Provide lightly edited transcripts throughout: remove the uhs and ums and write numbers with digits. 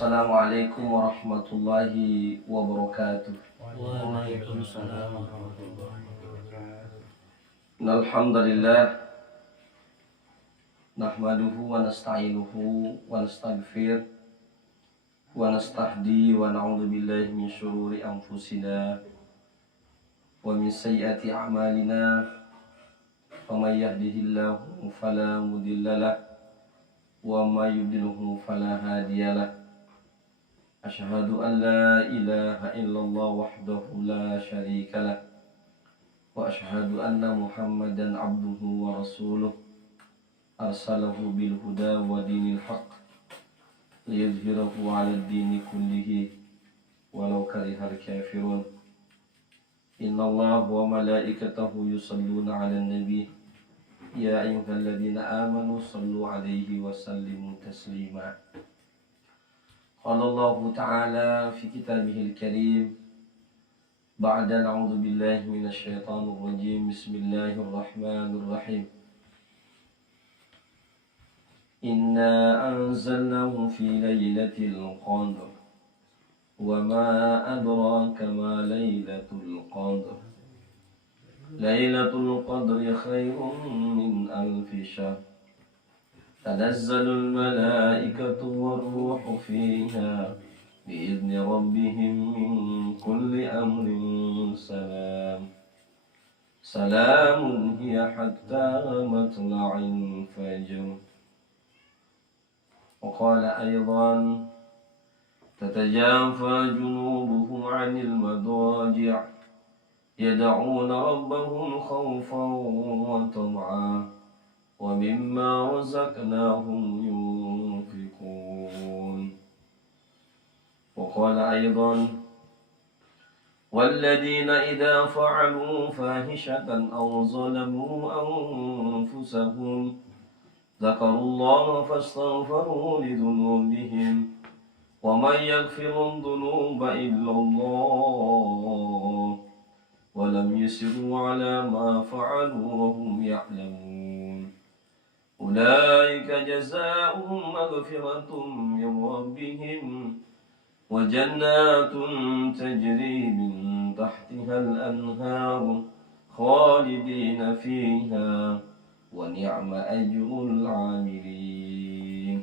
Assalamualaikum warahmatullahi wabarakatuh. Waalaikumsalam warahmatullahi wabarakatuh. Alhamdulillah nahmaduhu wa nasta'inuhu wa nastaghfir wa nastahdi wa na'udzu billahi min syururi anfusina wa min sayyiati a'malina. Faman yahdihillahu fala mudhillalah wa may yudlilhu fala hadiyalah. Asyhadu an la ilaha illallah wahdahu la syarikalah wa asyhadu anna Muhammadan abduhu wa rasuluh arsalahu bil huda wa dinil haqq liyudhhirahu 'ala ad-dini kullihi walau karihal kafirun. Innallaha wa malaikatahu yusalluna 'alan nabi ya ayyuhalladzina amanu sallu 'alaihi wa sallimu taslima. Qala Allah ta'ala fi kitabihil karim ba'da na'udzu billahi minasy syaithanir rajim. Bismillahirrahmanirrahim. Inna anzalnahu fi lailatul qadr wa ma adraka ma lailatul qadr. Lailatul qadri khairun min alfi syahr. تنزل الملائكة والروح فيها بإذن ربهم من كل أمر سلام. سلام هي حتى مطلع الفجر. وقال أيضا تتجافى جنوبهم عن المضاجع يدعون ربهم خوفا وطمعا ومما رزقناهم ينفقون. وقال أيضا والذين إذا فعلوا فاحشة أو ظلموا أنفسهم ذكروا الله فاستغفروا لذنوبهم ومن يغفر الذنوب إلا الله ولم يصروا على ما فعلوا وهم يعلمون. أولئك جزاؤهم مغفرة من ربهم وجنات تجري من تحتها الأنهار خالدين فيها ونعم أجر العاملين.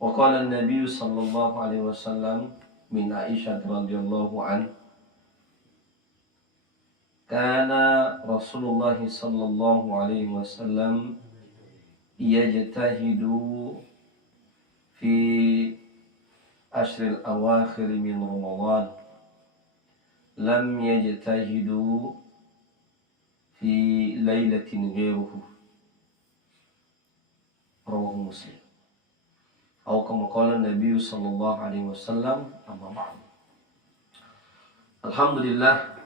وقال النبي صلى الله عليه وسلم من عائشة رضي الله عنها Kana Rasulullah sallallahu alaihi wasallam yajtahidu fi ashril awakhir min Ramadan lam yajtahidu fi lailatin ghairuhu. Rawahu Muslim. Atau kama qala Nabi sallallahu alaihi wasallam, amma ba'd. Alhamdulillah,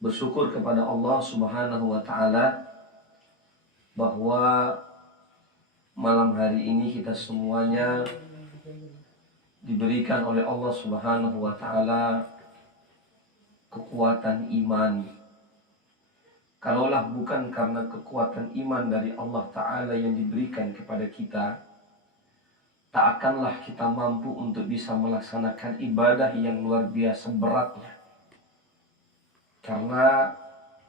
bersyukur kepada Allah Subhanahu wa ta'ala bahwa malam hari ini kita semuanya diberikan oleh Allah Subhanahu wa ta'ala kekuatan iman. Kalaulah bukan karena kekuatan iman dari Allah Ta'ala yang diberikan kepada kita, tak akanlah kita mampu untuk bisa melaksanakan ibadah yang luar biasa beratnya. Karena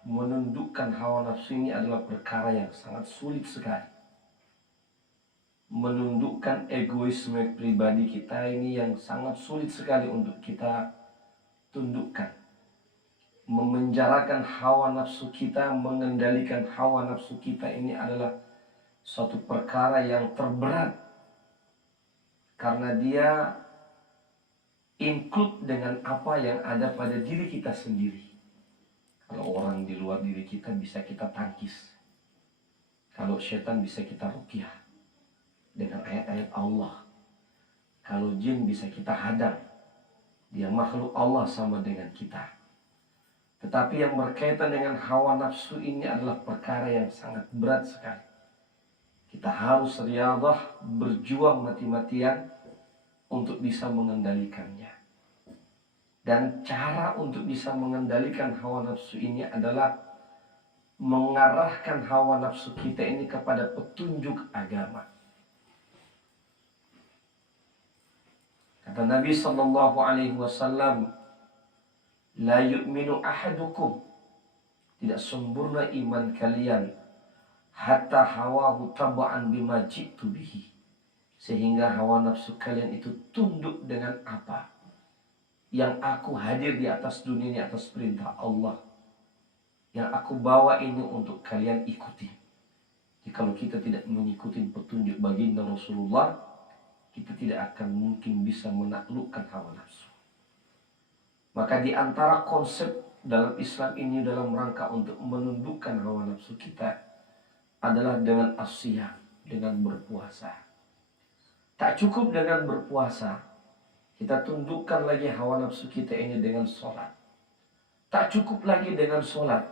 menundukkan hawa nafsu ini adalah perkara yang sangat sulit sekali. Menundukkan egoisme pribadi kita ini yang sangat sulit sekali untuk kita tundukkan. Memenjarakan hawa nafsu kita, mengendalikan hawa nafsu kita ini adalah suatu perkara yang terberat. Karena dia include dengan apa yang ada pada diri kita sendiri. Kalau orang di luar diri kita bisa kita tangkis. Kalau setan bisa kita ruqyah dengan ayat-ayat Allah. Kalau jin bisa kita hadang. Dia makhluk Allah sama dengan kita. Tetapi yang berkaitan dengan hawa nafsu ini adalah perkara yang sangat berat sekali. Kita harus riyadhah, berjuang mati-matian untuk bisa mengendalikannya. Dan cara untuk bisa mengendalikan hawa nafsu ini adalah mengarahkan hawa nafsu kita ini kepada petunjuk agama. Kata Nabi sallallahu alaihi wasallam, la yu'minu ahadukum, tidak sempurna iman kalian hatta hawahu taba'an bima ji'tu bihi, sehingga hawa nafsu kalian itu tunduk dengan apa yang aku hadir di atas dunia ini atas perintah Allah, yang aku bawa ini untuk kalian ikuti. Jikalau kita tidak mengikuti petunjuk baginda Rasulullah, kita tidak akan mungkin bisa menaklukkan hawa nafsu. Maka di antara konsep dalam Islam ini dalam rangka untuk menundukkan hawa nafsu kita adalah dengan asyam, dengan berpuasa. Tak cukup dengan berpuasa, kita tundukkan lagi hawa nafsu kita ini dengan sholat. Tak cukup lagi dengan sholat,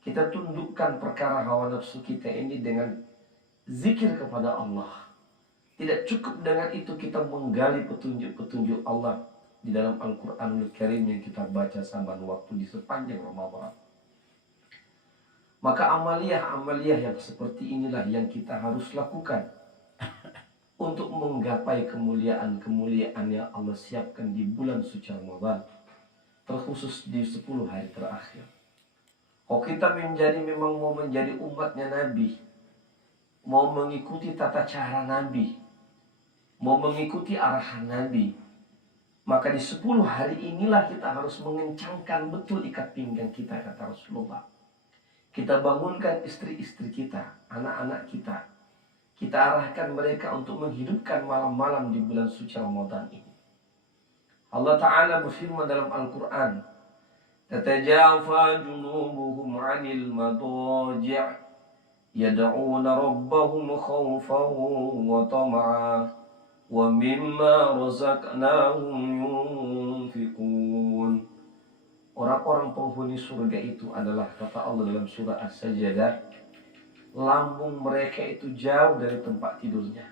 kita tundukkan perkara hawa nafsu kita ini dengan zikir kepada Allah. Tidak cukup dengan itu kita menggali petunjuk-petunjuk Allah di dalam Al-Quranul Karim yang kita baca saban waktu di sepanjang Ramadan. Maka amaliyah-amaliyah yang seperti inilah yang kita harus lakukan untuk menggapai kemuliaan-kemuliaan yang Allah siapkan di bulan suci Ramadan, terkhusus di 10 hari terakhir. Kalau kita memang mau menjadi umatnya Nabi, mau mengikuti tata cara Nabi, mau mengikuti arahan Nabi, maka di 10 hari inilah kita harus mengencangkan betul ikat pinggang kita, kata Rasulullah. Kita bangunkan istri-istri kita, anak-anak kita. Kita arahkan mereka untuk menghidupkan malam-malam di bulan suci Ramadan ini. Allah Ta'ala berfirman dalam Al-Quran, tatajafa junubuhum 'anil madaji' yad'una rabbahum khawfan wa tam'a wa mimma razaqnahum yunfiqun. Orang-orang penghuni surga itu adalah, kata Allah dalam surah As-Sajdah, lambung mereka itu jauh dari tempat tidurnya.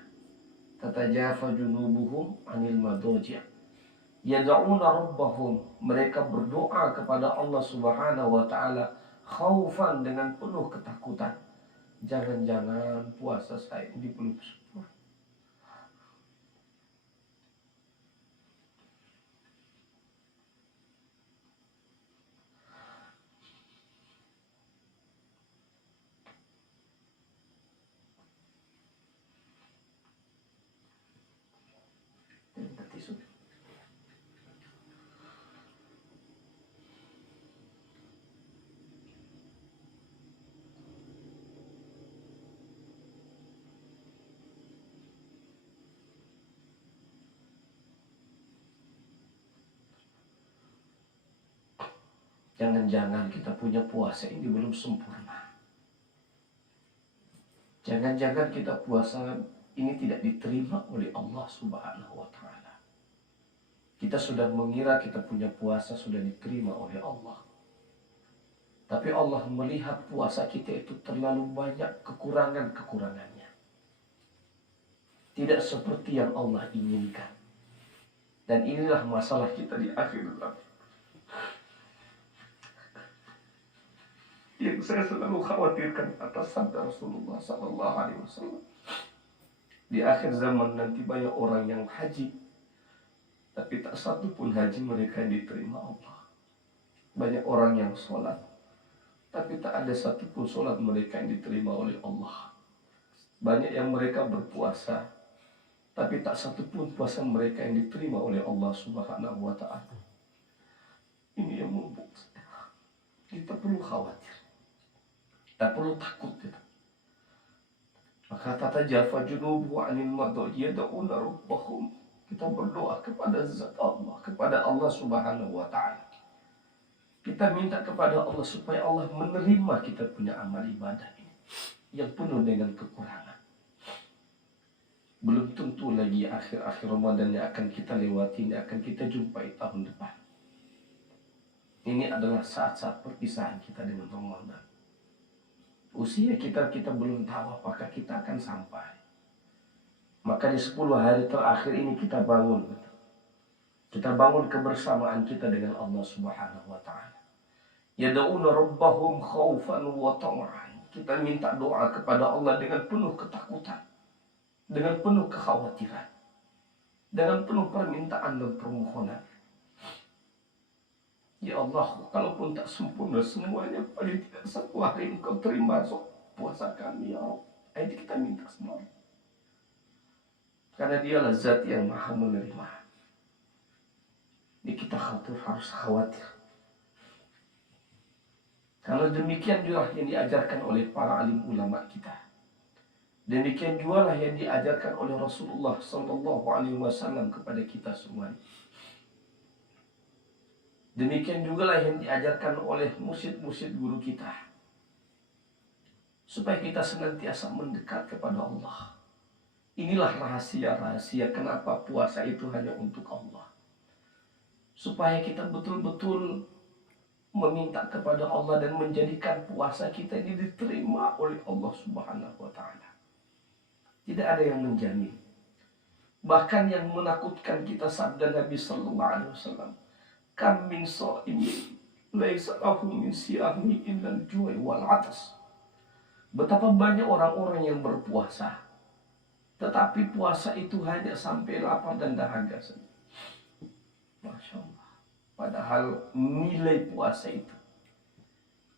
Tatajafa junubuhum 'anil madaji' yad'una rabbahum, mereka berdoa kepada Allah Subhanahu wa taala khaufan, dengan penuh ketakutan. Jangan-jangan puasa saya ini belum sempurna. Jangan-jangan kita punya puasa ini belum sempurna. Jangan-jangan kita puasa ini tidak diterima oleh Allah Subhanahu wa taala. Kita sudah mengira kita punya puasa sudah diterima oleh Allah. Tapi Allah melihat puasa kita itu terlalu banyak kekurangan-kekurangannya. Tidak seperti yang Allah inginkan. Dan inilah masalah kita di akhir zaman. Yang saya selalu khawatirkan atas sabda Rasulullah sallallahu alaihi wasallam. Di akhir zaman nanti banyak orang yang haji, tapi tak satu pun haji mereka diterima Allah. Banyak orang yang sholat, tapi tak ada satu pun sholat mereka yang diterima oleh Allah. Banyak yang mereka berpuasa, tapi tak satu pun puasa mereka yang diterima oleh Allah Subhanahu wa taala. Ini yang membuat kita perlu khawatir. Tak perlu takut kita. Maka tatajafa junubuhum 'anil madaji yad'una rabbahum. Kita berdoa kepada zat Allah, kepada Allah Subhanahu wa taala. Kita minta kepada Allah supaya Allah menerima kita punya amal ibadah ini yang penuh dengan kekurangan. Belum tentu lagi akhir-akhir Ramadan yang akan kita lewati, yang akan kita jumpai tahun depan. Ini adalah saat-saat perpisahan kita dengan Ramadan. Usia kita belum tahu apakah kita akan sampai. Maka di 10 hari terakhir ini kita bangun. Kita bangun kebersamaan kita dengan Allah Subhanahu wa taala. Yad'una rabbahum khaufan wa tam'an. Kita minta doa kepada Allah dengan penuh ketakutan, dengan penuh kekhawatiran. dengan penuh permintaan dan permohonan. Ya Allah, kalaupun tak sempurna semuanya, paling tidak satu hari Engkau terima puasa kami, ya Allah. Itu kita minta semua. Karena Dialah Zat yang Maha menerima. Ini kita harus khawatir. Karena demikian juga yang diajarkan oleh para alim ulama kita. Demikian juga yang diajarkan oleh Rasulullah Sallallahu Alaihi Wasallam kepada kita semua. Demikian juga yang diajarkan oleh musyid-musyid guru kita. Supaya kita senantiasa mendekat kepada Allah. Inilah rahasia-rahasia kenapa puasa itu hanya untuk Allah. Supaya kita betul-betul meminta kepada Allah dan menjadikan puasa kita ini diterima oleh Allah Subhanahu wa Ta'ala. Tidak ada yang menjamin. Bahkan yang menakutkan kita sabda Nabi Sallallahu Alaihi Wasallam, kam min sha'imin laisa lahu min siyami illa al-ju'i wal 'atas. Betapa banyak orang-orang yang berpuasa, tetapi puasa itu hanya sampai lapar dan dahaga saja. Masya Allah. Padahal nilai puasa itu,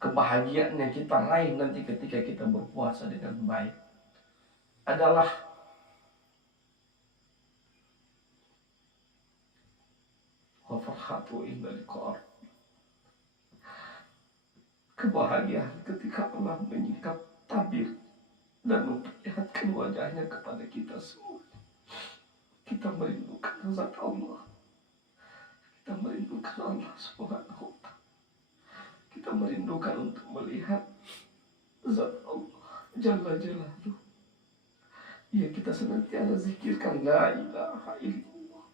kebahagiaan yang kita raih nanti ketika kita berpuasa dengan baik adalah wafarhatu inda liqa'ar. Kebahagiaan ketika Allah menyingkap tabir dan memperlihatkan wajahnya kepada kita semua. Kita merindukan zat Allah. Kita merindukan Allah Subhanahu wa Ta'ala. Kita merindukan untuk melihat zat Allah Jalla Jalaluhu. Ya, kita senantiasa zikirkan la ilaha illallah.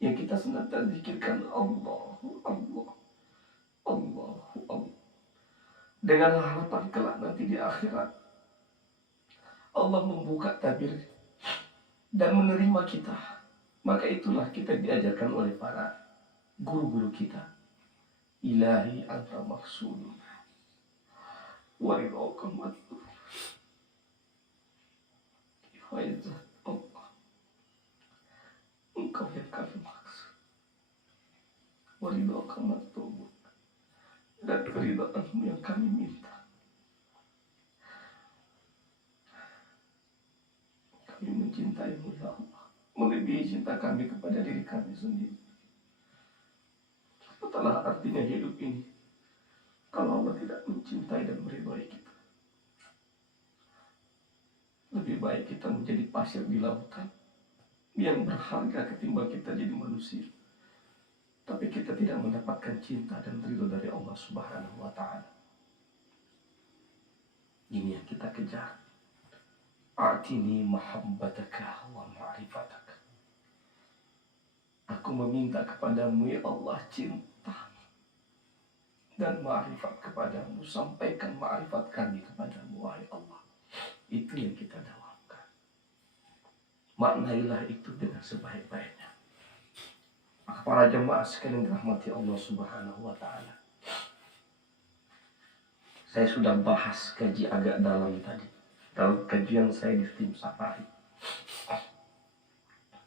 Ya, kita senantiasa zikirkan Allahu Allah. Allahu Allah. Dengan harapan kelak nanti di akhirat Allah membuka tabir dan menerima kita. Maka itulah kita diajarkan oleh para guru-guru kita. Ilahi anta maksudun wa ridhaka matlub. Wahai Allah, Engkau yang kami maksud. Wa ridhaka matlub. Dan keridhaan-Mu yang kami minta. Kami mencintai-Mu, ya Allah, melebihi cinta kami kepada diri kami sendiri. Apatahlah artinya hidup ini kalau Allah tidak mencintai dan meridhai kita. Lebih baik kita menjadi pasir di lautan yang berharga ketimbang kita jadi manusia. Tapi kita tidak mendapatkan cinta dan ridho dari Allah Subhanahu wa Ta'ala. Ini yang kita kejar. A'tini mahabbataka wa ma'rifataka. Aku meminta kepadamu, ya Allah, cinta dan ma'rifat kepadamu. Sampaikan ma'rifat kami kepadamu, wahai Allah. Itu yang kita dakwahkan. Maknailah itu dengan sebaik-baiknya. Maka para jemaah sekalian dirahmati Allah Subhanahu wa Ta'ala. Saya sudah bahas kaji agak dalam tadi dalam kajian saya di tim Safari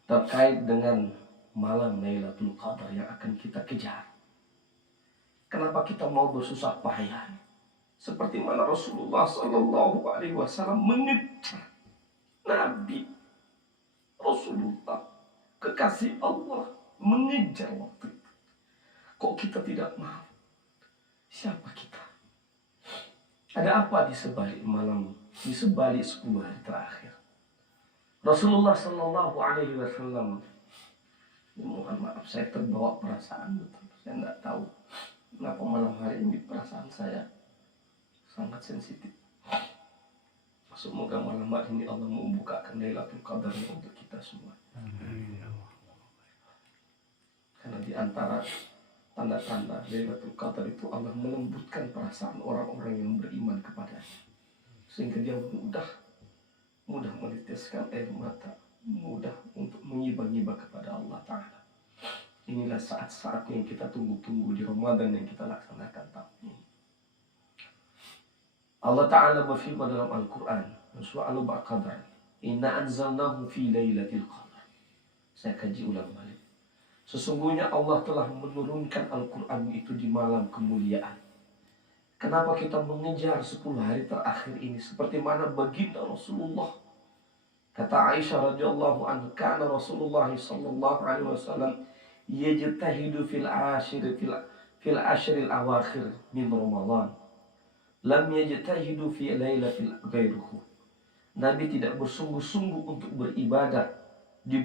terkait dengan malam Lailatul Qadar yang akan kita kejar. Kenapa kita mau bersusah payah? Seperti mana Rasulullah Sallallahu Alaihi Wasallam mengejar Nabi Rasulullah, kekasih Allah, mengejar waktu itu. Kok kita tidak mau? Siapa kita? Ada apa di sebalik malam, di sebalik 10 hari terakhir? Rasulullah Sallallahu Alaihi Wasallam, mohon maaf saya terbawa perasaan betul. Saya tidak tahu kenapa malam hari ini perasaan saya sangat sensitif. Semoga malam hari ini Allah membukakan Lailatul Qadar untuk kita semua. Karena di antara tanda-tanda Lailatul Qadar itu Allah melembutkan perasaan orang-orang yang beriman kepadanya. Sehingga dia mudah meneteskan air mata, mudah untuk mengibah-ngibah kepada Allah Ta'ala. Inilah saat-saat yang kita tunggu-tunggu di Ramadan yang kita laksanakan tahun ini. Allah Ta'ala berfirman dalam Al-Quran surah Al-Baqarah, Inna anzalnahu fi lailatul qadar. Saya kaji ulang balik. Sesungguhnya Allah telah menurunkan Al-Quran itu di malam kemuliaan. Kenapa kita mengejar 10 hari terakhir ini? Seperti mana baginda Rasulullah. Kata Aisyah radhiyallahu anha, kana Rasulullah sallallahu alaihi wasallam yajtahidu fil ashril awakhir min Ramadan. Lam yajtahidu fi lailatil ghairuhu. Nabi tidak bersungguh-sungguh untuk beribadah di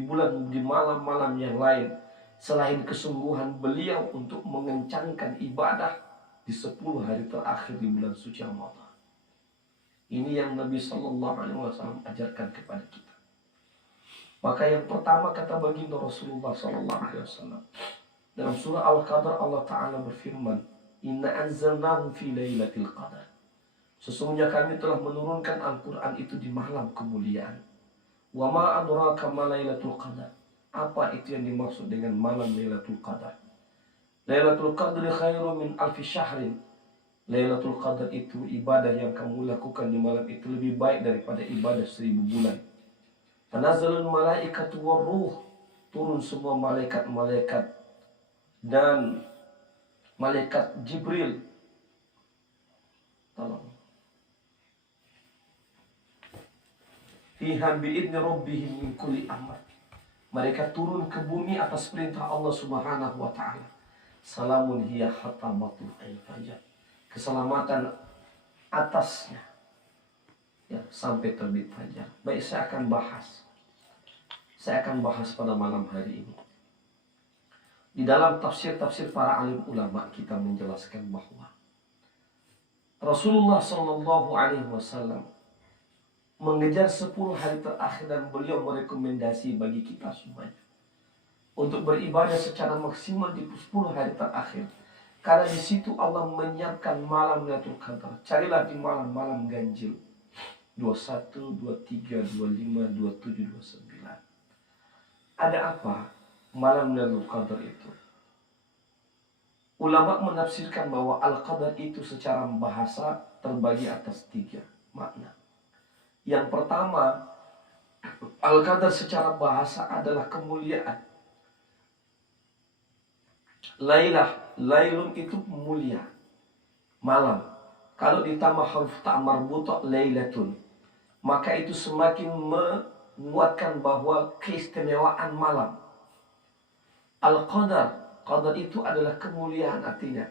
malam-malam yang lain selain kesungguhan beliau untuk mengencangkan ibadah di 10 hari terakhir di bulan suci Ramadan. Ini yang Nabi sallallahu alaihi wasallam ajarkan kepada kita. Maka yang pertama kata baginda Rasulullah sallallahu alaihi wasallam dalam surah Al-Qadar, Allah Ta'ala berfirman, Inna anzalnahu fi lailatul qadar. Sesungguhnya kami telah menurunkan Al-Quran itu di malam kemuliaan. Wa ma adraka ma lailatul qadar. Apa itu yang dimaksud dengan malam Lailatul Qadar? Lailatul Qadri khairu min alfi syahrin. Lailatul Qadar itu ibadah yang kamu lakukan di malam itu lebih baik daripada ibadah 1000 bulan. Tanazzalul malaikatu warruh. Turun semua malaikat-malaikat dan malaikat Jibril. Tolong. Fiha bi'idni rabbihim min kulli amr. Mereka turun ke bumi atas perintah Allah Subhanahu wa Ta'ala. Salamun hiya hatta matla'il fajar. Keselamatan atasnya ya, sampai terbit fajar. Baik, saya akan bahas pada malam hari ini. Di dalam tafsir-tafsir para alim ulama kita menjelaskan bahwa Rasulullah Sallallahu Alaihi Wasallam mengejar 10 hari terakhir dan beliau merekomendasi bagi kita semuanya untuk beribadah secara maksimal di 10 hari terakhir. Karena di situ Allah menyiapkan malam Lailatul Qadar. Carilah di malam-malam ganjil 21, 23, 25, 27, 29. Ada apa malam Lailatul Qadar itu? Ulama menafsirkan bahwa Al-Qadar itu secara bahasa terbagi atas 3 makna. Yang pertama, Al-Qadar secara bahasa adalah kemuliaan. Lailun itu mulia, malam. Kalau ditambah huruf ta' marbuta lailatun, maka itu semakin menguatkan bahwa keistimewaan malam. Al-Qadar, qadar itu adalah kemuliaan, artinya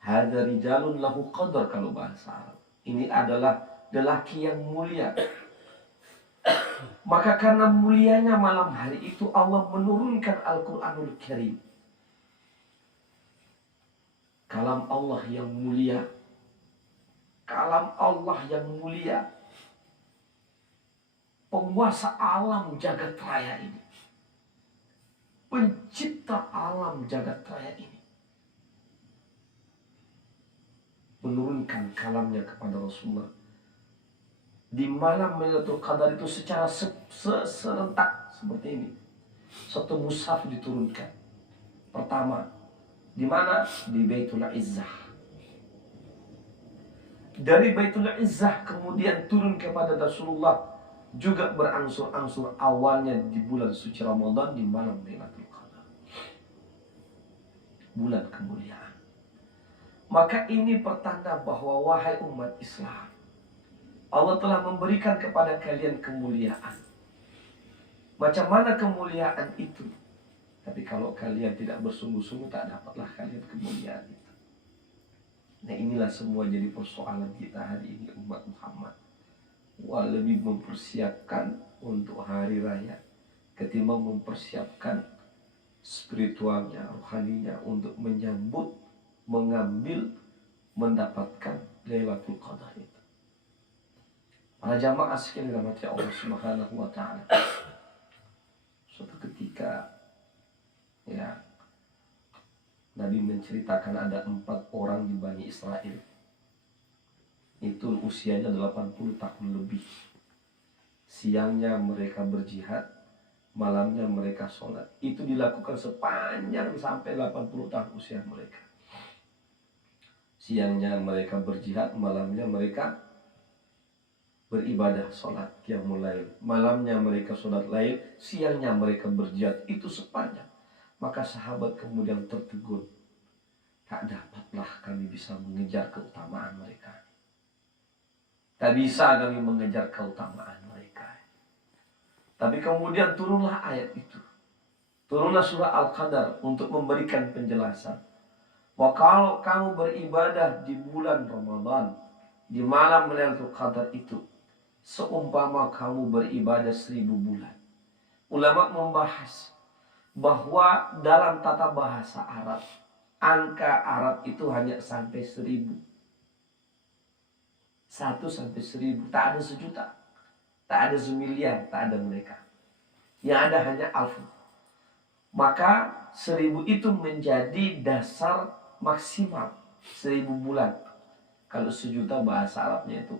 hadza rijalun lahu qadar kalau bahasa Arab. Ini adalah lelaki yang mulia. Maka karena mulianya malam hari itu Allah menurunkan Al-Quranul Karim. Kalam Allah yang mulia. Kalam Allah yang mulia. Penguasa alam jagat raya ini. Pencipta alam jagat raya ini. Menurunkan kalamnya kepada Rasulullah. Di malam Lailatul Qadar itu secara serentak seperti ini. Satu mushaf diturunkan. Pertama, di mana? Di Baitul Izzah. Dari Baitul Izzah kemudian turun kepada Rasulullah, juga berangsur-angsur, awalnya di bulan suci Ramadan di malam Lailatul Qadar. Bulan kemuliaan. Maka ini pertanda bahwa wahai umat Islam, Allah telah memberikan kepada kalian kemuliaan. Macam mana kemuliaan itu? Tapi kalau kalian tidak bersungguh-sungguh, tak dapatlah kalian kemuliaan itu. Nah, inilah semua jadi persoalan kita hari ini umat Muhammad. Wah, lebih mempersiapkan untuk hari raya ketimbang mempersiapkan spiritualnya, rohaninya untuk menyambut, mengambil, mendapatkan Lailatul Qadar itu. Para jamaah sekalian dirahmati Allah Subhanahu wa Ta'ala. Suatu ketika ya, Nabi menceritakan ada 4 orang di Bani Israel. Itu usianya 80 tahun lebih. Siangnya mereka berjihad, malamnya mereka sholat. Itu dilakukan sepanjang sampai 80 tahun usia mereka. Siangnya mereka berjihad, malamnya mereka beribadah, sholat qiyamul lail. Malamnya mereka sholat lail, siangnya mereka berjihad. Itu sepanjang. Maka sahabat kemudian tertegun. Tak dapatlah kami bisa mengejar keutamaan mereka. Tak bisa kami mengejar keutamaan mereka. Tapi kemudian turunlah ayat itu. Turunlah surah Al-Qadar untuk memberikan penjelasan. Bahwa kalau kamu beribadah di bulan Ramadan, di malam Lailatul Qadar itu, seumpama kamu beribadah 1000 bulan. Ulama membahas bahwa dalam tata bahasa Arab, angka Arab itu hanya sampai 1000. 1 sampai 1000, tak ada sejuta, tak ada semiliar, tak ada mereka. Yang ada hanya alfu. Maka 1000 itu menjadi dasar maksimal 1000 bulan. Kalau sejuta bahasa Arabnya itu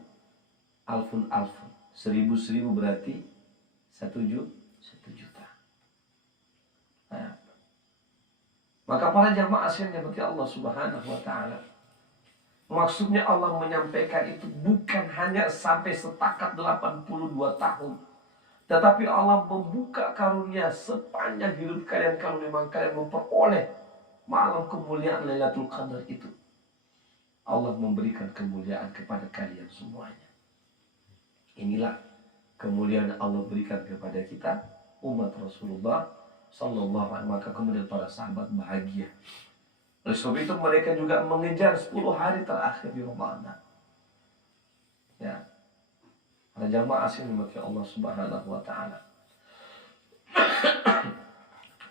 alfun alfun. 1000 berarti 1 juta. Nah, maka para jamaah sekalian yang Allah Subhanahu wa taala, maksudnya Allah menyampaikan itu bukan hanya sampai setakat 82 tahun. Tetapi Allah membuka karunia sepanjang hidup kalian kalau memang kalian memperoleh malam kemuliaan Lailatul Qadar itu. Allah memberikan kemuliaan kepada kalian semuanya. Inilah kemuliaan Allah berikan kepada kita, umat Rasulullah Sallallahu Alaihi Wasallam. Maka kemudian para sahabat bahagia. Oleh sebab itu mereka juga mengejar 10 hari terakhir di Ramadan. Ya. Para jamaah yang dimiliki Allah Subhanahu wa taala.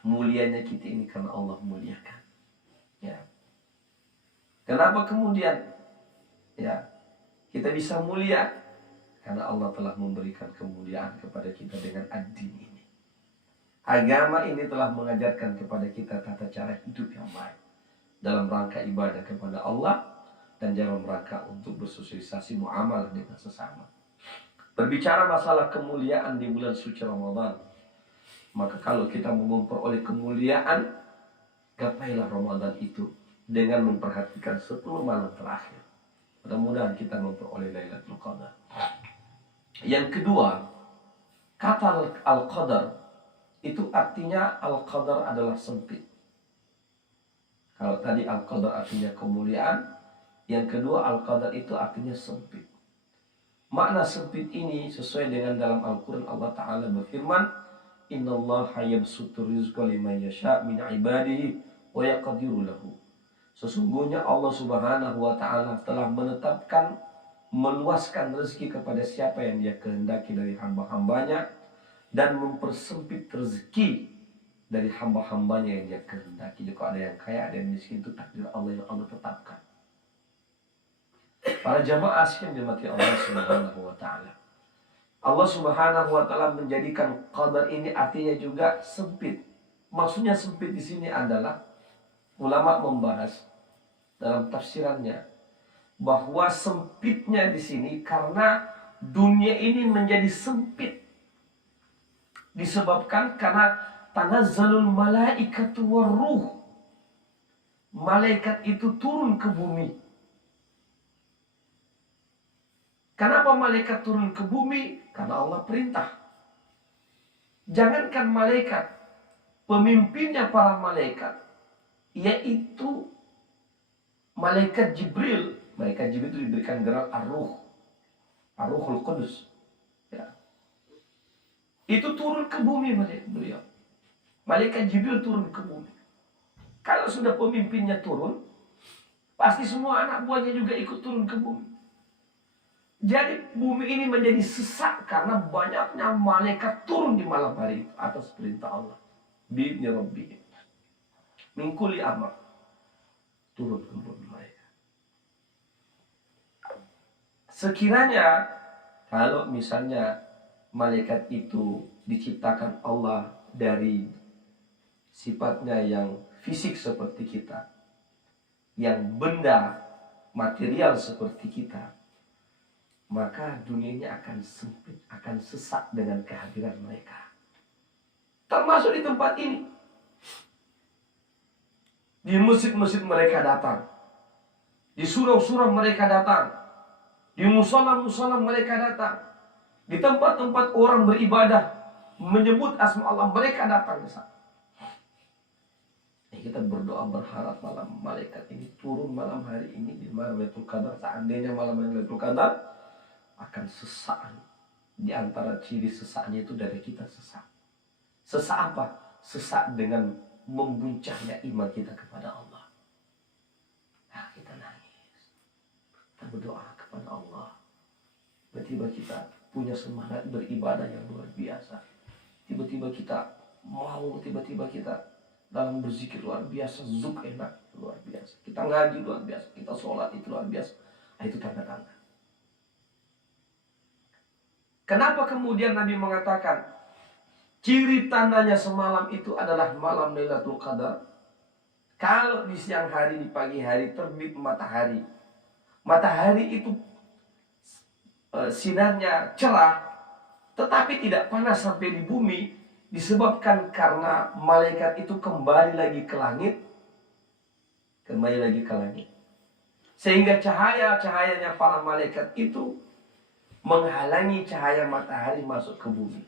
Mulianya kita ini karena Allah muliakan. Ya. Kenapa kemudian ya kita bisa mulia? Karena Allah telah memberikan kemuliaan kepada kita dengan ad-din ini. Agama ini telah mengajarkan kepada kita tata cara hidup yang baik dalam rangka ibadah kepada Allah dan dalam rangka untuk bersosialisasi muamalah dengan sesama. Berbicara masalah kemuliaan di bulan suci Ramadan, maka kalau kita mau memperoleh kemuliaan, gapailah Ramadan itu dengan memperhatikan 10 malam terakhir. Mudah-mudahan kita memperoleh Lailatul Qadar. Yang kedua, kata Al-Qadar itu artinya Al-Qadar adalah sempit. Kalau tadi Al-Qadar artinya kemuliaan, yang kedua Al-Qadar itu artinya sempit. Makna sempit ini sesuai dengan dalam Al-Quran Allah Ta'ala berfirman, Innallaha yabsutu rizqa liman yasha' min ibadihi wa yaqdiru lahu. Sesungguhnya Allah Subhanahu wa Ta'ala telah menetapkan meluaskan rezeki kepada siapa yang dia kehendaki dari hamba-hambanya dan mempersempit rezeki dari hamba-hambanya yang dia kehendaki. Jika ada yang kaya, ada yang miskin, itu takdir Allah yang Allah tetapkan. Para jamaah yang dimati Allah Subhanahu wa taala. Allah Subhanahu wa taala menjadikan qadar ini artinya juga sempit. Maksudnya sempit di sini adalah ulama membahas dalam tafsirannya bahwa sempitnya di sini karena dunia ini menjadi sempit disebabkan karena tanazzalul malaikatu warruh. Malaikat itu turun ke bumi. Kenapa malaikat turun ke bumi? Karena Allah perintah. Jangankan malaikat, pemimpinnya para malaikat, yaitu malaikat Jibril. Malaikat Jibril itu diberikan gelar Ar-Ruh, Ar-Ruhul Qudus. Ya. Itu turun ke bumi beliau. Malaikat Jibril turun ke bumi. Kalau sudah pemimpinnya turun, pasti semua anak buahnya juga ikut turun ke bumi. Jadi bumi ini menjadi sesak karena banyaknya malaikat turun di malam hari itu atas perintah Allah. Bi'idni Rabbihim. Min kulli amr. Turun ke bumi mereka. Sekiranya kalau misalnya malaikat itu diciptakan Allah dari sifatnya yang fisik seperti kita, yang benda material seperti kita, maka dunia ini akan sempit, akan sesak dengan kehadiran mereka. Termasuk di tempat ini. Di masjid-masjid mereka datang. Di surau-surau mereka datang. Di musola-musola mereka datang. Di tempat-tempat orang beribadah menyebut asma Allah, mereka datang ke sana. Kita berdoa berharap malam malaikat ini turun malam hari ini di malam Lailatul Qadar. Seandainya malam Lailatul Qadar akan sesak. Di antara ciri sesaknya itu dari kita sesak. Sesak apa? Sesak dengan membuncahnya iman kita kepada Allah. Nah, kita nangis. Kita berdoa kepada Allah. Tiba-tiba kita punya semangat beribadah yang luar biasa. Tiba-tiba kita mau, tiba-tiba kita dalam berzikir luar biasa, zuk enak luar biasa. Kita ngaji luar biasa, kita sholat itu luar biasa. Nah, itu tanda-tanda. Kenapa kemudian Nabi mengatakan ciri tandanya semalam itu adalah malam Lailatul Qadar? Kalau di siang hari, di pagi hari terbit matahari. Matahari itu sinarnya cerah, tetapi tidak panas sampai di bumi, disebabkan karena malaikat itu kembali lagi ke langit. Kembali lagi ke langit. Sehingga cahaya-cahayanya para malaikat itu menghalangi cahaya matahari masuk ke bumi.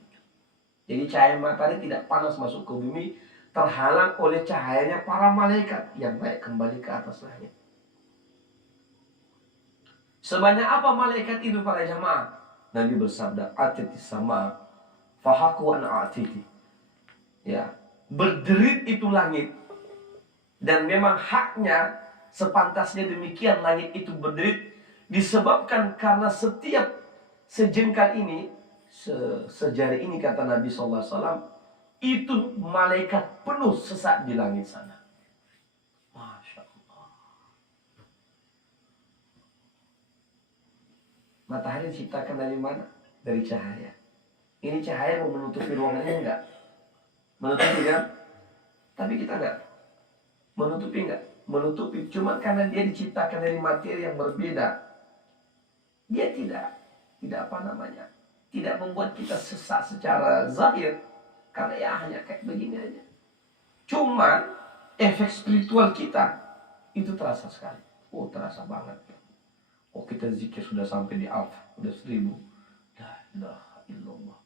Jadi cahaya matahari tidak panas masuk ke bumi, terhalang oleh cahayanya para malaikat yang naik kembali ke atas langit. Sebanyak apa malaikat itu para jamaah? Nabi bersabda, "Atitis sama, fahaku an atiti." Ya, berderit itu langit, dan memang haknya sepantasnya demikian langit itu berderit, disebabkan karena setiap sejengkal ini, sejari ini kata Nabi SAW, itu malaikat penuh sesak di langit sana. Masya Allah. Matahari diciptakan dari mana? Dari cahaya. Ini cahaya mau menutupi ruangannya enggak? Menutupi kan? Tapi kita enggak. Menutupi enggak? Menutupi. Cuma karena dia diciptakan dari materi yang berbeda, dia tidak membuat kita sesak secara zahir, karena ya hanya kayak begini aja. Cuman efek spiritual kita itu terasa sekali. Oh, terasa banget. Oh, kita zikir sudah sampai di alfa, sudah 1000. La ilaha illallah.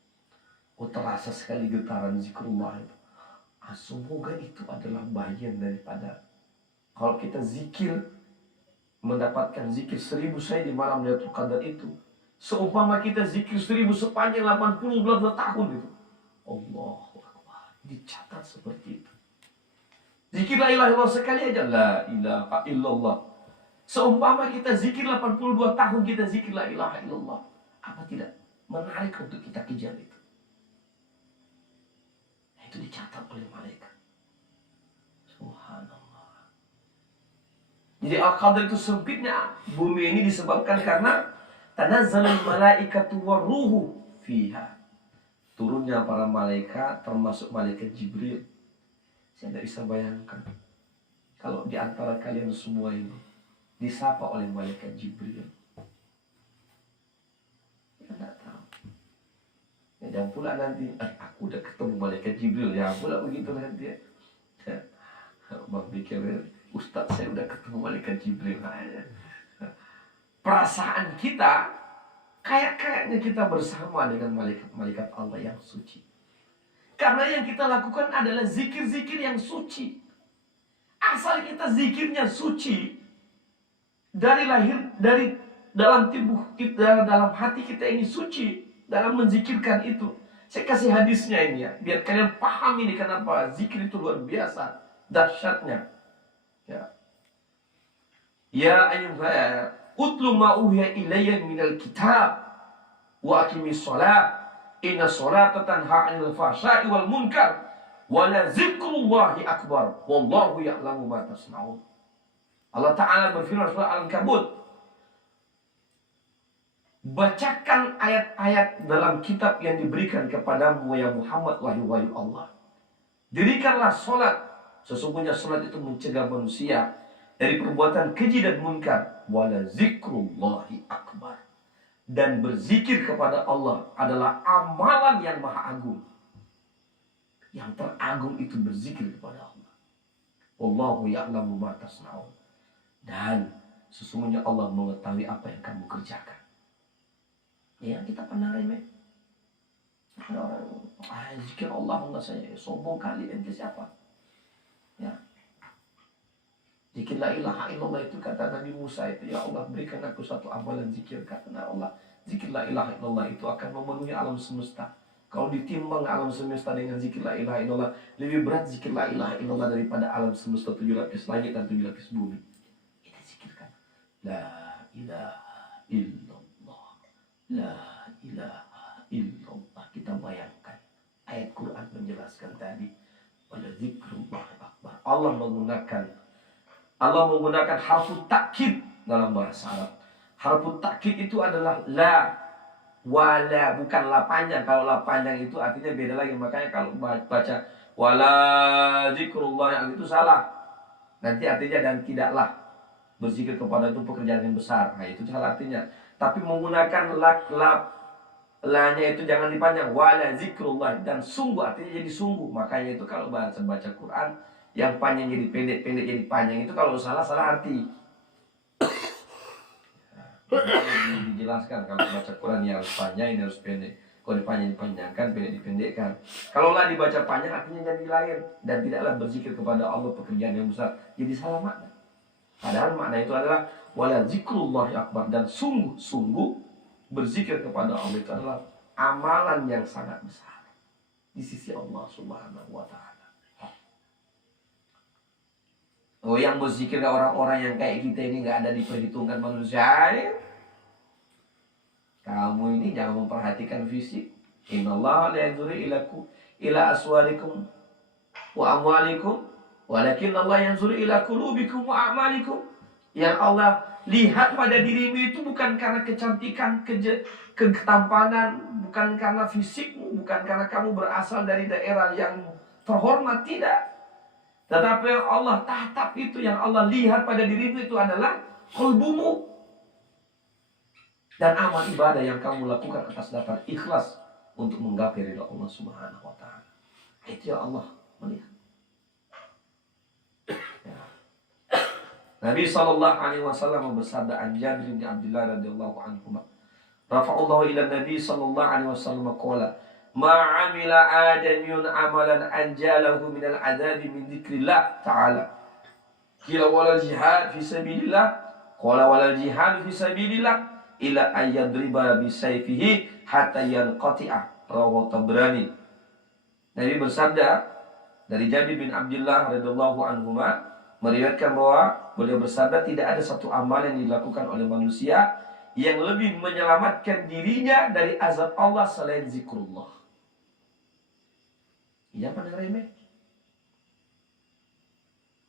Oh, terasa sekali getaran zikrullah itu. Semoga itu adalah bagian daripada kalau kita zikir, mendapatkan zikir 1000 saya di malam Lailatul Qadar itu, seumpama kita zikir 1000 sepanjang 80 tahun itu. Allahu Akbar. Dicatat seperti itu. Zikir la ilaha illallah sekali aja, la ilaha illallah. Seumpama kita zikir 82 tahun, kita zikir la ilaha illallah. Apa tidak menarik untuk kita kejar itu? Itu dicatat oleh malaikat. Subhanallah. Jadi Al-Qadar itu sempitnya bumi ini disebabkan karena tanazzalul malaikatu waruhu fiha. Turunnya para malaikat, termasuk malaikat Jibril. Saya tidak bisa bayangkan kalau di antara kalian semua ini disapa oleh malaikat Jibril. Ya tidak tahu. Ya, jangan pula nanti, aku udah ketemu malaikat Jibril, ya pula begitu nanti. Ya. Bang pikir, Ustaz saya udah ketemu malaikat Jibril. Perasaan kita kayaknya kita bersama dengan malaikat Allah yang suci. Karena yang kita lakukan adalah zikir-zikir yang suci. Asal kita zikirnya suci, dari lahir, dari dalam tubuh kita, dalam hati kita ini suci dalam menzikirkan itu. Saya kasih hadisnya ini ya, biar kalian paham ini kenapa zikir itu luar biasa dahsyatnya. Ya ayyuhal utlu ma uhiya ilayya minal kitab wa aqimis shalah inna sholata tanha 'anil fahsya'i wal munkar wa la zikrullahi akbar wallahu ya'lamu ma tasna'un. Allah Ta'ala berfirman surah Al-Ankabut, bacakan ayat-ayat dalam kitab yang diberikan kepadamu ya Muhammad, wahyu Allah. Dirikanlah sholat, sesungguhnya sholat itu mencegah manusia dari perbuatan keji dan munkar. Wala zikrullahi akbar. Dan berzikir kepada Allah adalah amalan yang maha agung. Yang teragung itu berzikir kepada Allah. Wallahu ya'lamu ma tasna'un. Dan sesungguhnya Allah mengetahui apa yang kamu kerjakan. Ya, kita pernah remeh. Ada orang, zikir Allah enggak saya, sombong kali, ente siapa? Ya. Zikir la ilaha illallah itu kata Nabi Musa itu, ya Allah berikan aku satu amalan zikir. Kata Allah, zikir la ilaha illallah itu akan memenuhi alam semesta. Kalau ditimbang alam semesta dengan zikir la ilaha illallah, lebih berat zikir la ilaha illallah daripada alam semesta 7 lapis langit dan 7 lapis bumi. Kita zikirkan la ilaha illallah, la ilaha illallah. Kita bayangkan ayat Quran menjelaskan tadi, wala zikrullah akbar. Allah menggunakan harfu takkid dalam bahasa Arab. Harfu takkid itu adalah la, wala, bukan la panjang. Kalau la panjang itu artinya beda lagi. Makanya kalau baca wala zikrullah yang itu salah. Nanti artinya dan tidaklah berzikir kepada itu pekerjaan yang besar. Nah itu salah artinya. Tapi menggunakan la-nya itu jangan dipanjang. Wala zikrullah, dan sungguh artinya jadi sungguh. Makanya itu kalau baca Quran yang panjang jadi pendek, pendek jadi panjang, itu kalau salah arti. Dijelaskan kalau baca Quran yang harus panjang, ini harus pendek. Kalau dipanjangkan, pendek dipendekkan. Kalau lah dibaca panjang artinya jadi lain, dan tidaklah berzikir kepada Allah pekerjaan yang besar, jadi salah makna. Padahal makna itu adalah wala zikrullah akbar, dan sungguh berzikir kepada Allah itu adalah amalan yang sangat besar di sisi Allah Subhanahu wa Ta'ala. Oh, yang berzikir orang-orang yang kayak kita ini nggak ada diperhitungkan manusia. Kamu ini jangan memperhatikan fisik. Innallaha la yanzuru ila aswarikum wa amwalikum, walakin Allah yanzuru ila qulubikum wa a'malikum. Yang Allah lihat pada dirimu itu bukan karena kecantikan, ketampanan, bukan karena fisikmu, bukan karena kamu berasal dari daerah yang terhormat, tidak. Tetapi yang Allah tatap itu, yang Allah lihat pada dirimu itu adalah qalbumu dan amal ibadah yang kamu lakukan atas dasar ikhlas untuk menggapai ridha Allah Subhanahu wa Ta'ala. Itu yang Allah melihat. Ya. Nabi SAW bersabda an Jabir bin Abdullah radhiyallahu anhu, rafa'allahu ila Nabi SAW qala ma'amila adamiyun amalan anjalahu minal adabi min dzikrillah ta'ala. Qila walal jihad fi sabilillah, qala walal jihad fi sabilillah ila ayyadriba bisayfihi hatta yanqati'a, rawahu Tabrani. Nabi bersabda dari Jabir bin Abdullah radhiyallahu anhu meriwayatkan bahwa beliau bersabda, tidak ada satu amal yang dilakukan oleh manusia yang lebih menyelamatkan dirinya dari azab Allah selain zikrullah. Iya, pada remeh.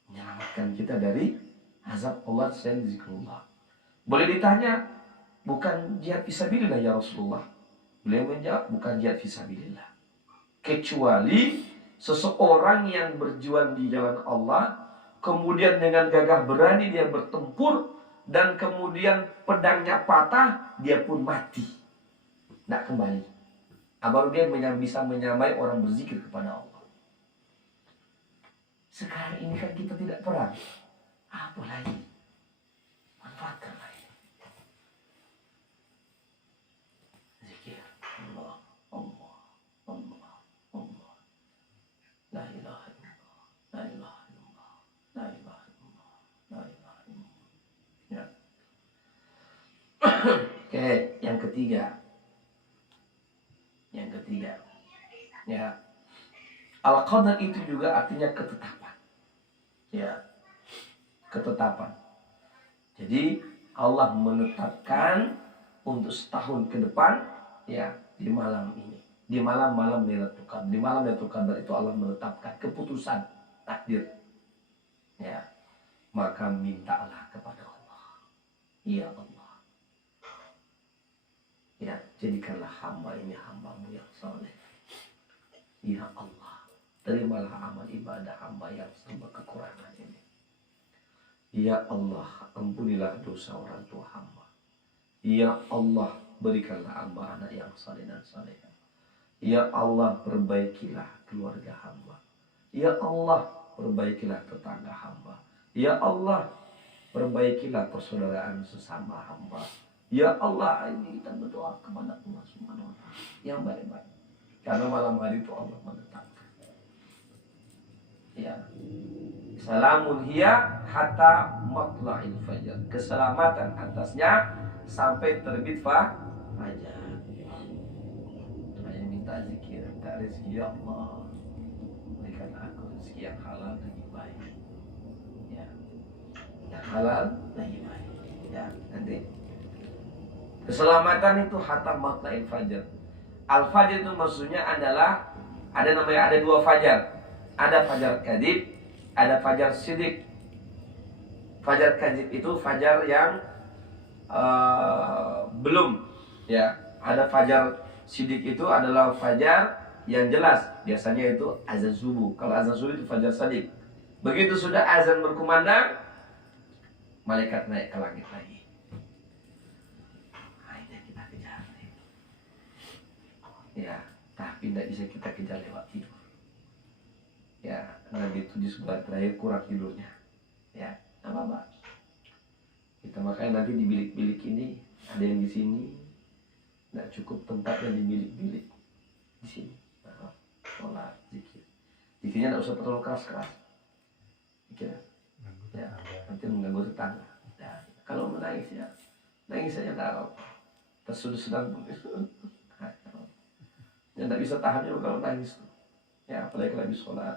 Menyelamatkan kita dari azab Allah selain zikrullah. Boleh ditanya, bukan jihad fisabilillah ya Rasulullah? Beliau menjawab, bukan jihad fisabilillah, kecuali seseorang yang berjuang di jalan Allah, kemudian dengan gagah berani dia bertempur, dan kemudian pedangnya patah, dia pun mati, tidak kembali. Baru dia bisa menyamai orang berzikir kepada Allah. Sekarang ini kan kita tidak perang, apa lagi? Manfaatkanlah ini. Zikir Allah, Allah, Allah, Allah. La ilaha illallah, la ilaha illallah, la ilaha illallah, la ilaha illallah. Ya. Oke, yang ketiga. Ya. Al-qadar itu juga artinya ketetapan. Ya. Ketetapan. Jadi Allah menetapkan untuk setahun ke depan, ya, di malam ini. Di malam-malam Lailatul Qadar. Di malam Lailatul Qadar itu Allah menetapkan keputusan takdir. Ya. Maka mintalah kepada Allah. Ya Allah. Ya, jadikanlah hamba ini hambamu yang saleh. Ya Allah, terimalah amal ibadah hamba yang serba kekurangan ini. Ya Allah, ampunilah dosa orang tua hamba. Ya Allah, berikanlah hamba anak yang saleh dan salehah. Ya Allah, perbaikilah keluarga hamba. Ya Allah, perbaikilah tetangga hamba. Ya Allah, perbaikilah persaudaraan sesama hamba. Ya Allah, ini kita berdoa kepada Allah Subhanahu wa Ta'ala yang baik-baik. Karena malam hari itu Allah menetapkan. Ya. Salamun hiya hatta matla'il fajar. Keselamatan atasnya sampai terbit fajar. Saya minta zikir, minta rezeki, ya Allah. Berikan aku rezeki yang halal lagi baik. Ya. Yang halal lagi baik. Ya, nanti keselamatan itu hatta matla'il fajar. Al-fajr itu maksudnya adalah ada dua fajar. Ada fajar kadib, ada fajar sidik. Fajar kadib itu fajar yang belum, ya. Ada fajar sidik itu adalah fajar yang jelas. Biasanya itu azan subuh. Kalau azan subuh itu fajar sadik. Begitu sudah azan berkumandang, malaikat naik ke langit lagi. Kita kejar. Ya, tapi tidak bisa kita kejar lewat tidur. Ya, Nabi itu di sebelah terakhir kurang tidurnya. Ya, apa-apa. Kita makanya nanti di bilik-bilik ini ada yang di sini tidak cukup tempatnya di bilik-bilik di sini. Nah, sholat, zikir. Zikirnya tidak usah terlalu keras-keras. Zikir. Ya, nanti mengganggu tetangga. Ya, kalau menangis ya, nangis saja tidak apa-apa. Tersudah-sudah pun itu. Yang tidak bisa tahan juga kalau nangis. Ya, apalagi kalau habis sholat.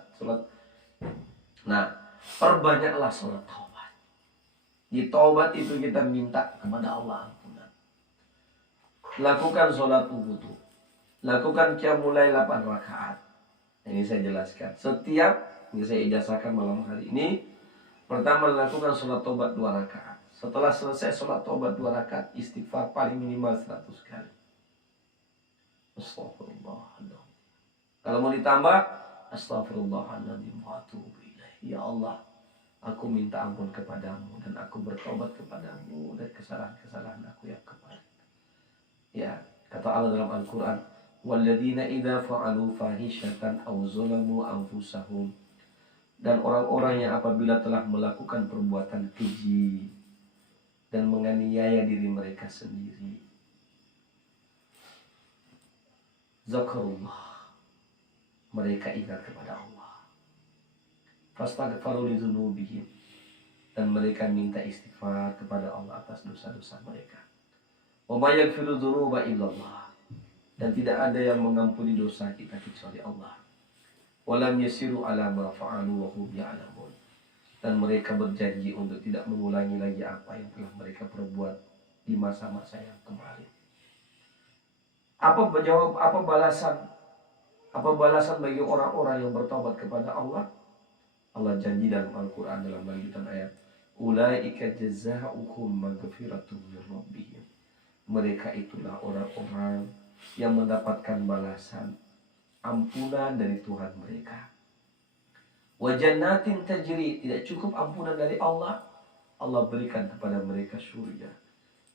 Nah, perbanyaklah sholat taubat. Di taubat itu kita minta kepada Allah ampunan. Lakukan sholat wudu. Lakukan qiyamul lail 8 rakaat. Ini saya jelaskan. Ini saya ijazahkan malam hari ini. Pertama, lakukan sholat taubat 2 rakaat. Setelah selesai sholat taubat 2 rakaat, istighfar paling minimal 100 kali. Astagfirullahaladzim. Kalau mau ditambah, astagfirullahaladzim wa atubu ilaih. Ya Allah, aku minta ampun kepadamu dan aku bertobat kepadamu dari kesalahan-kesalahan aku yang kemarin. Ya, kata Allah dalam Al-Quran, walladzina idza fa'alu fahishatan aw zalamu anfusahum. Dan orang-orang yang apabila telah melakukan perbuatan keji dan menganiaya diri mereka sendiri, zakarullah, mereka ingat kepada Allah. Fastaghfiru lidzunubihim, dan mereka minta istighfar kepada Allah atas dosa-dosa mereka. Wa may yaghfiru dzunuba illallah, dan tidak ada yang mengampuni dosa kita kecuali Allah. Wa lam yasiru ala ma fa'alu wa hum ya'lamun, dan mereka berjanji untuk tidak mengulangi lagi apa yang telah mereka perbuat di masa-masa yang kemarin. Apa balasan bagi orang-orang yang bertobat kepada Allah? Allah janji dalam Al-Quran dalam lanjutan ayat, ulaika jazaa'uhum maghfiratun min rabbihim. Mereka itulah orang-orang yang mendapatkan balasan ampunan dari Tuhan mereka. Wa jannatin tajri, tidak cukup ampunan dari Allah, Allah berikan kepada mereka surga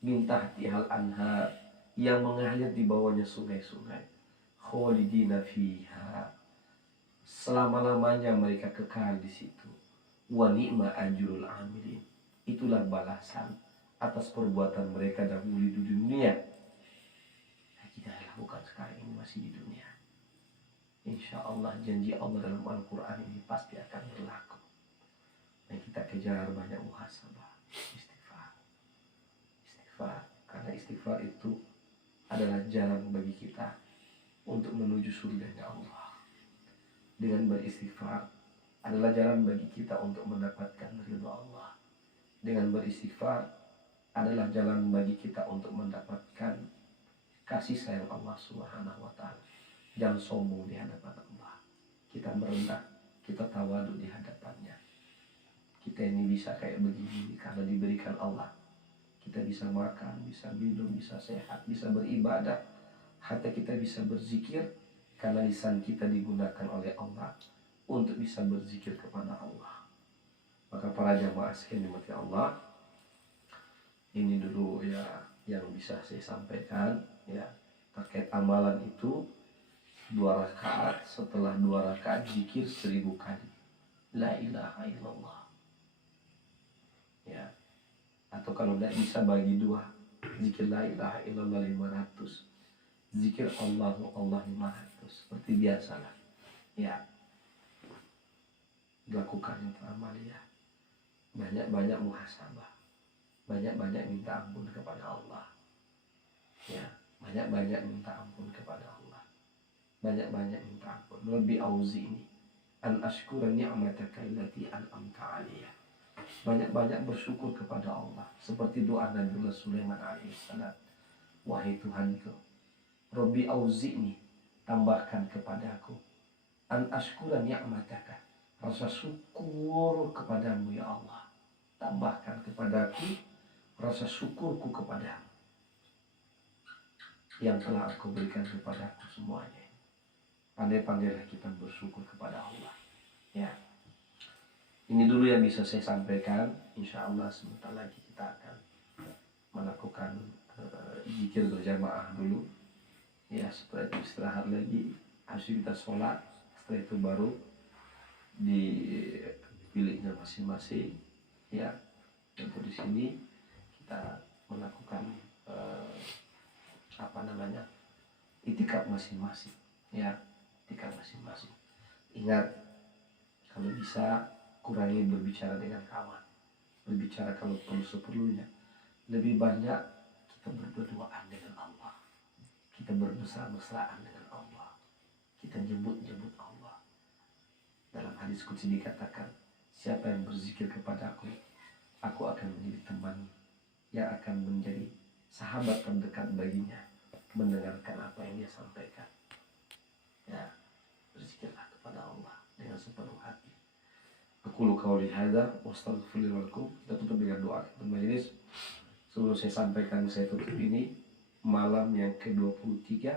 min tahtihal anhar, yang mengalir di bawahnya sungai-sungai. Khalidina fiha, selama-lamanya mereka kekal di situ. Wa ni'ma ajrul amilin, itulah balasan atas perbuatan mereka dahulu di dunia. Kita lakukan sekarang ini masih di dunia. Insya Allah janji Allah dalam Al-Quran ini pasti akan berlaku. Dan kita kejar banyak muhasabah, istighfar. Karena istighfar itu adalah jalan bagi kita untuk menuju surganya Allah. Dengan beristighfar adalah jalan bagi kita untuk mendapatkan ridha Allah. Dengan beristighfar adalah jalan bagi kita untuk mendapatkan kasih sayang Allah Subhanahu wa ta'ala. Jangan sombong di hadapan Allah. Kita merendah, kita tawadu di hadapannya. Kita ini bisa kayak begini karena diberikan Allah. Kita bisa makan, bisa minum, bisa sehat, bisa beribadah. Hati kita bisa berzikir karena lisan kita digunakan oleh Allah untuk bisa berzikir kepada Allah. Maka para jamaah sekalian dimati Allah, ini dulu ya yang bisa saya sampaikan ya terkait amalan itu. 2 rakaat, setelah 2 rakaat zikir 1000 kali la ilaha illallah ya. Atau kalau tidak bisa bagi 2, zikir la ilaha illallah 500, zikir Allah 500. seperti biasalah. Ya, lakukan yang amalia. Banyak-banyak muhasabah. Banyak-banyak minta ampun kepada Allah. Ya, banyak-banyak minta ampun kepada Allah. Banyak-banyak minta ampun. Rabbi auzi'ni an ashkura ni'mataka allati an'amta 'alayya. Banyak-banyak bersyukur kepada Allah, seperti doa Nabi Sulaiman alaihissalam. Wahai Tuhanku, Rabbi auzi'ni, tambahkan kepadaku, an ashkura ni'mataka, rasa syukur kepadamu ya Allah. Tambahkan kepadaku rasa syukurku kepadamu yang telah Engkau berikan kepadaku semuanya. Pandai-pandailah kita bersyukur kepada Allah. Ya, ini dulu yang bisa saya sampaikan. Insya Allah sebentar lagi kita akan melakukan zikir berjamaah dulu. Ya, setelah itu istirahat lagi. Habis kita sholat. Setelah itu baru dipilihnya masing-masing. Ya, untuk di sini kita melakukan itikaf masing-masing. Ya, itikaf masing-masing. Ingat, kalau bisa kurangi berbicara dengan kawan. Berbicara kalau perlu seperlunya. Lebih banyak kita berdoaan dengan Allah. Kita bermesra-mesraan dengan Allah. Kita nyebut-nyebut Allah. Dalam hadis qudsi dikatakan, siapa yang berzikir kepadaku, aku akan menjadi teman yang akan menjadi sahabat terdekat baginya, mendengarkan apa yang dia sampaikan. Ya, berzikirlah kepada Allah dengan sepenuh hati. Aqulu qauli hadza wa astaghfiru lakum. Kita tutup dengan doa majelis. Sebelum saya sampaikan, saya tutup ini malam yang ke-23.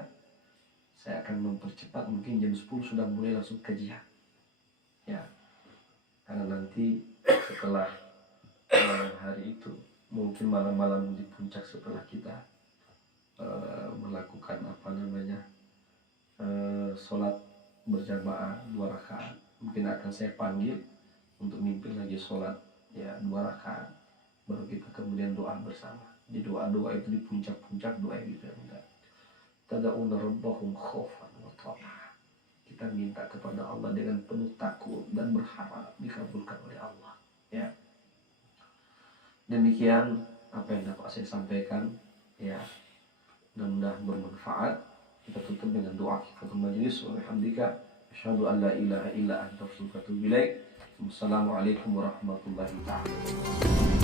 Saya akan mempercepat, mungkin jam 10 sudah mulai langsung kajian. Ya, karena nanti setelah malam hari itu, mungkin malam-malam di puncak setelah kita melakukan sholat berjamaah 2 rakaat, mungkin akan saya panggil untuk mimpin lagi sholat ya 2 rakaat, baru kita kemudian doa bersama. Di doa-doa itu di puncak-puncak doa yang kita minta. Tada'una rabbahum khaufan wa tama'an. Kita minta kepada Allah dengan penuh takut dan berharap dikabulkan oleh Allah. Ya. Demikian apa yang dapat saya sampaikan. Ya. Mudah-mudahan bermanfaat. Kita tutup dengan doa kifatul majlis. Walhamdulillah. Asyhadu an la ilaha illa anta astaghfiruka wa atubu ilaik. Wassalamualaikum warahmatullahi wabarakatuh.